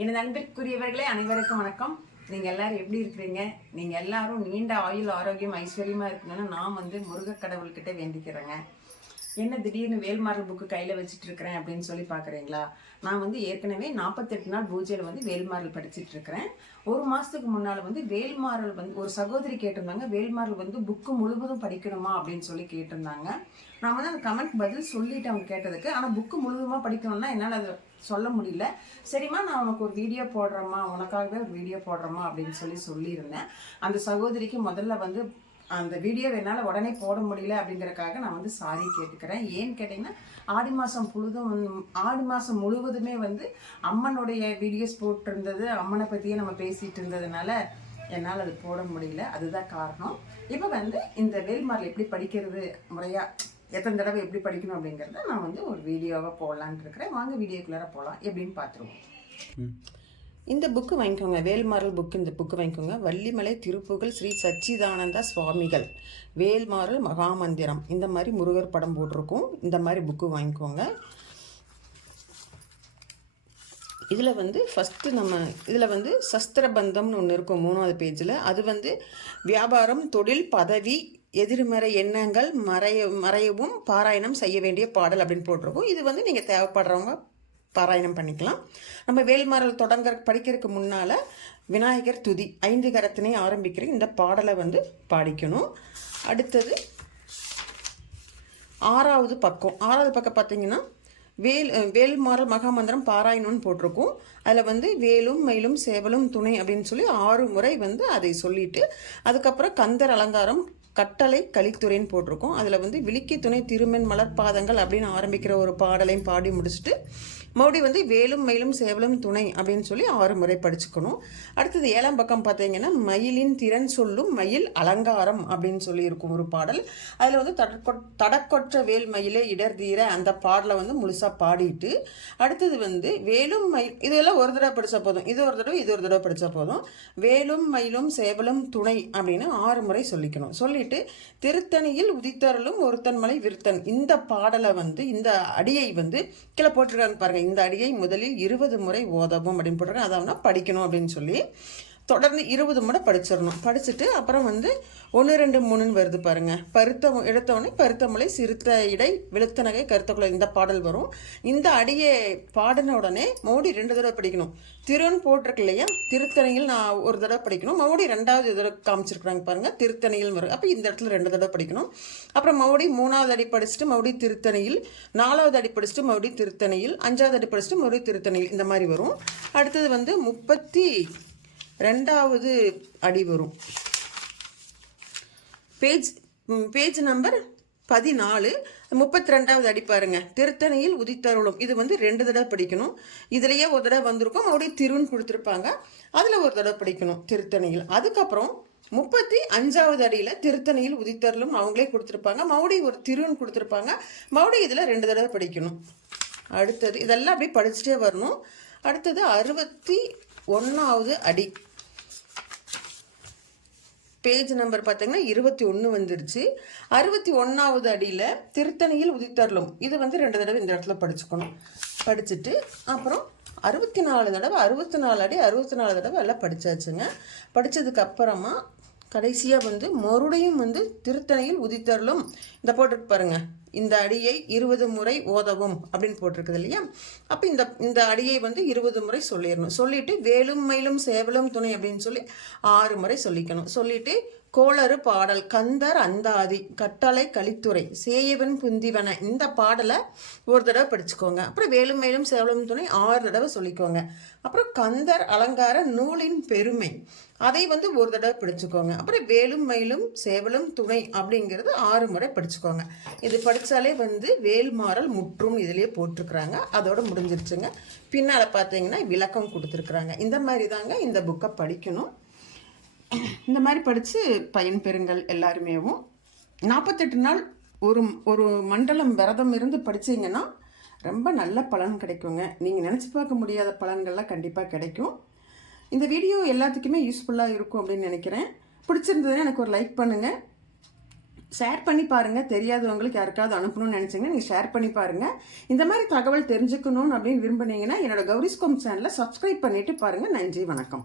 எனது நண்பிற்குரியவர்களே அனைவருக்கும் வணக்கம். நீங்கள் எல்லாரும் எப்படி இருக்கிறீங்க? நீங்கள் எல்லாரும் நீண்ட ஆயுள் ஆரோக்கியம் ஐஸ்வர்யமாக இருக்கணும்னு நான் வந்து முருக கடவுள்கிட்ட வேண்டிக்கிறேங்க. என்ன திடீர்னு வேல்மாரல் புக்கு கையில் வச்சுட்டு இருக்கிறேன் அப்படின்னு சொல்லி பார்க்குறீங்களா நான் வந்து ஏற்கனவே நாற்பத்தெட்டு நாள் பூஜையில் வந்து வேல்மாரல் படிச்சுட்டு இருக்கிறேன். ஒரு மாதத்துக்கு முன்னால் வந்து வேல்மாரல் வந்து ஒரு சகோதரி கேட்டிருந்தாங்க வேல்மாரல் வந்து புக்கு முழுவதும் படிக்கணுமா அப்படின்னு சொல்லி கேட்டிருந்தாங்க. நான் வந்து அந்த கமெண்ட் பதில் சொல்லிட்டு அவங்க கேட்டதுக்கு ஆனால் புக்கு முழுதுமாக படிக்கணும்னா என்னால் அதை சொல்ல முடியல. சரிம்மா நான் உனக்கு ஒரு வீடியோ போடுறேம்மா உனக்காகவே ஒரு வீடியோ போடுறேம்மா அப்படின்னு சொல்லி சொல்லியிருந்தேன். அந்த சகோதரிக்கு முதல்ல வந்து அந்த வீடியோ என்னால் உடனே போட முடியல அப்படிங்கிறக்காக நான் வந்து சாரி கேட்டுக்கிறேன். ஏன்னு கேட்டிங்கன்னா ஆடி மாதம் முழுதும் ஆடி மாதம் முழுவதுமே வந்து அம்மனுடைய வீடியோஸ் போட்டிருந்தது அம்மனை பற்றியே நம்ம பேசிகிட்டு இருந்ததுனால என்னால் அது போட முடியல. அதுதான் காரணம். இப்போ வந்து இந்த வேல்மாரில் எப்படி படிக்கிறது முறையாக எத்தனை தடவை எப்படி படிக்கணும் அப்படிங்கிறத நான் வந்து ஒரு வீடியோவாக போடலான் இருக்கிறேன். வாங்க வீடியோக்குள்ளார போகலாம் எப்படின்னு பார்த்துருவோம். இந்த புக்கு வாங்கிக்கோங்க. வேல்மாரல் புக்கு இந்த புக்கு வாங்கிக்கோங்க. வள்ளிமலை திருப்புகழ் ஸ்ரீ சச்சிதானந்தா சுவாமிகள். வேல்மாரல் மகாமந்திரம். இந்த மாதிரி முருகர் படம் போட்டிருக்கும். இந்த மாதிரி புக்கு வாங்கிக்கோங்க. இதில் வந்து ஃபஸ்ட்டு நம்ம இதில் வந்து சஸ்திரபந்தம்னு ஒன்று இருக்கும் மூணாவது பேஜில் அது வந்து வியாபாரம் தொழில் பதவி எதிர்மறை எண்ணங்கள் மறைய மறையவும் பாராயணம் செய்ய வேண்டிய பாடல் அப்படின்னு போட்டிருக்கும். இது வந்து நீங்கள் தேவைப்படுறவங்க பாராயணம் பண்ணிக்கலாம். நம்ம வேல்மாரல் தொடங்க படிக்கிறதுக்கு முன்னால் விநாயகர் துதி ஐந்து கரத்தினை ஆரம்பிக்கிற இந்த பாடலை வந்து பாடிக்கணும். அடுத்தது ஆறாவது பக்கம். ஆறாவது பக்கம் பார்த்தீங்கன்னா வேல் வேல்மாறல் மகாமந்திரம் பாராயணம்னு போட்டிருக்கும். அதில் வந்து வேலும் மயிலும் சேவலும் துணை அப்படின்னு சொல்லி ஆறு முறை வந்து அதை சொல்லிட்டு அதுக்கப்புறம் கந்தர் அலங்காரம் கட்டளை கலித்துறைன்னு போட்டிருக்கோம். அதில் வந்து விழிக்கி துணை திருமென் மலர்பாதங்கள் அப்படின்னு ஆரம்பிக்கிற ஒரு பாடலையும் பாடி முடிச்சுட்டு மறுபடியும் வந்து வேலும் மயிலும் சேவலும் துணை அப்படின்னு சொல்லி ஆறு முறை படிச்சுக்கணும். அடுத்தது ஏழாம் பக்கம் பார்த்தீங்கன்னா மயிலின் திறன் சொல்லும் மயில் அலங்காரம் அப்படின்னு சொல்லி இருக்கும் ஒரு பாடல். அதில் வந்து தடக்கொ தடக்கொற்ற வேல் மயிலே இடர் தீர அந்த பாடலை வந்து முழுசாக பாடிட்டு அடுத்தது வந்து வேலும் மயில் இதெல்லாம் ஒரு தடவை படித்தா போதும். இது ஒரு தடவை இது ஒரு தடவை படித்தா போதும். வேலும் மயிலும் சேவலும் துணை அப்படின்னு ஆறு முறை சொல்லிக்கணும். சொல்லிட்டு திருத்தணியில் உதித்தருளும் ஒருத்தன் மலை விருத்தன். இந்த பாடலை வந்து இந்த அடியை வந்து கீழே போட்டுருக்காங்க பாருங்க. இந்த அடியை முதலில் இருபது முறை ஓதவும் அப்படின்னு போட்டிருக்காங்க. அதாவது படிக்கணும் அப்படின்னு சொல்லி தொடர்ந்து இருபது முறை படிச்சிடணும். படிச்சுட்டு அப்புறம் வந்து ஒன்று ரெண்டு மூணுன்னு வருது பாருங்கள் பருத்த எடுத்தவொடனே பருத்தமலை சிறுத்த இடை வெளுத்த நகை கருத்தக்குள்ள இந்த பாடல் வரும். இந்த அடியை பாடின உடனே மோடி ரெண்டு தடவை படிக்கணும். திருன்னு போட்டிருக்கு இல்லையா? திருத்தணையில் நான் ஒரு தடவை படிக்கணும். மறுபடி ரெண்டாவது தடவை காமிச்சிருக்கிறாங்க பாருங்கள் திருத்தணையில் வரும். அப்போ இந்த இடத்துல ரெண்டு தடவை படிக்கணும். அப்புறம் மறுபடி மூணாவது அடி படிச்சுட்டு மறுபடி திருத்தணியில் நாலாவது அடி படிச்சுட்டு மறுபடியும் திருத்தணியில் அஞ்சாவது அடி படிச்சுட்டு மறுபடி திருத்தணையில் இந்த மாதிரி வரும். அடுத்தது வந்து முப்பத்தி ரெண்டாவது அடி வரும். பேஜ் பேஜ் நம்பர் பதினாலு. முப்பத்தி ரெண்டாவது அடி பாருங்க. திருத்தணியில் உதித்தருளும். இது வந்து ரெண்டு தடவை படிக்கணும். இதுலேயே ஒரு தடவை வந்திருக்கும். மறுபடியும் திருன்னு கொடுத்துருப்பாங்க. அதில் ஒரு தடவை படிக்கணும் திருத்தணியில். அதுக்கப்புறம் முப்பத்தி அஞ்சாவது அடியில் திருத்தணியில் உதித்தருளும் அவங்களே கொடுத்துருப்பாங்க. மறுபடியும் ஒரு திருன்னு கொடுத்துருப்பாங்க. மறுபடியும் இதில் ரெண்டு தடவை படிக்கணும். அடுத்தது இதெல்லாம் அப்படியே படிச்சுட்டே வரணும். அடுத்தது அறுபத்தி ஒன்றாவது அடி. பேஜ் நம்பர் பார்த்தீங்கன்னா இருபத்தி ஒன்று வந்துருச்சு. அறுபத்தி ஒன்றாவது அடியில் திருத்தணியில் உதித்தரலும். இது வந்து ரெண்டு தடவை இந்த இடத்துல படிச்சுக்கணும். படிச்சுட்டு அப்புறம் அறுபத்தி நாலு தடவை அறுபத்தி நாலு அடி அறுபத்தி நாலு தடவை எல்லாம் படித்தாச்சுங்க படித்ததுக்கு அப்புறமா கடைசியாக வந்து மறுபடியும் வந்து திருத்தணியில் உதித்தரலும். இந்த போட்டுட்டு பாருங்க. இந்த அடியை இருபது முறை ஓதவும் அப்படின்னு போட்டிருக்குது இல்லையா? அப்போ இந்த இந்த அடியை வந்து இருபது முறை சொல்லிடணும். சொல்லிட்டு வேலும் மயிலும் சேவலும் துணை அப்படின்னு சொல்லி ஆறு முறை சொல்லிக்கணும். சொல்லிட்டு கோளறு பாடல் கந்தர் அந்தாதி கட்டளை கலித்துறை சேயவன் புந்திவன இந்த பாடலை ஒரு தடவை படிச்சுக்கோங்க. அப்புறம் வேலும் மேலும் சேவலும் துணை ஆறு தடவை சொல்லிக்கோங்க. அப்புறம் கந்தர் அலங்கார நூலின் பெருமை அதை வந்து ஒரு தடவை படிச்சுக்கோங்க. அப்புறம் வேலும் மயிலும் சேவலும் துணை அப்படிங்கிறது ஆறு முறை படிச்சுக்கோங்க. இது படி படித்தாலே வந்து வேல்மாறல் முற்றும் இதுலேயே போட்டிருக்கிறாங்க. அதோட முடிஞ்சிருச்சுங்க. பின்னால் பார்த்தீங்கன்னா விளக்கம் கொடுத்துருக்குறாங்க. இந்த மாதிரி தாங்க இந்த புக்கை படிக்கணும். இந்த மாதிரி படித்து பயன்பெறுங்கள் எல்லாருமேவும். நாற்பத்தெட்டு நாள் ஒரு ஒரு மண்டலம் விரதம் இருந்து படித்தீங்கன்னா ரொம்ப நல்ல பலன் கிடைக்குங்க. நீங்கள் நினச்சி பார்க்க முடியாத பலன்கள்லாம் கண்டிப்பாக கிடைக்கும். இந்த வீடியோ எல்லாத்துக்குமே யூஸ்ஃபுல்லாக இருக்கும் அப்படின்னு நினைக்கிறேன். பிடிச்சிருந்ததுன்னா எனக்கு ஒரு லைக் பண்ணுங்கள் ஷேர் பண்ணி பாருங்கள் தெரியாதவங்களுக்கு யாருக்காவது அனுப்பணும்னு நினச்சிங்கன்னா நீங்கள் ஷேர் பண்ணி பாருங்கள் இந்த மாதிரி தகவல் தெரிஞ்சுக்கணும்னு அப்படின்னு விரும்புனீங்கன்னா என்னோட கௌரிஸ்கோம் சேனலை சப்ஸ்கிரைப் பண்ணிவிட்டு பாருங்கள் நன்றி வணக்கம்.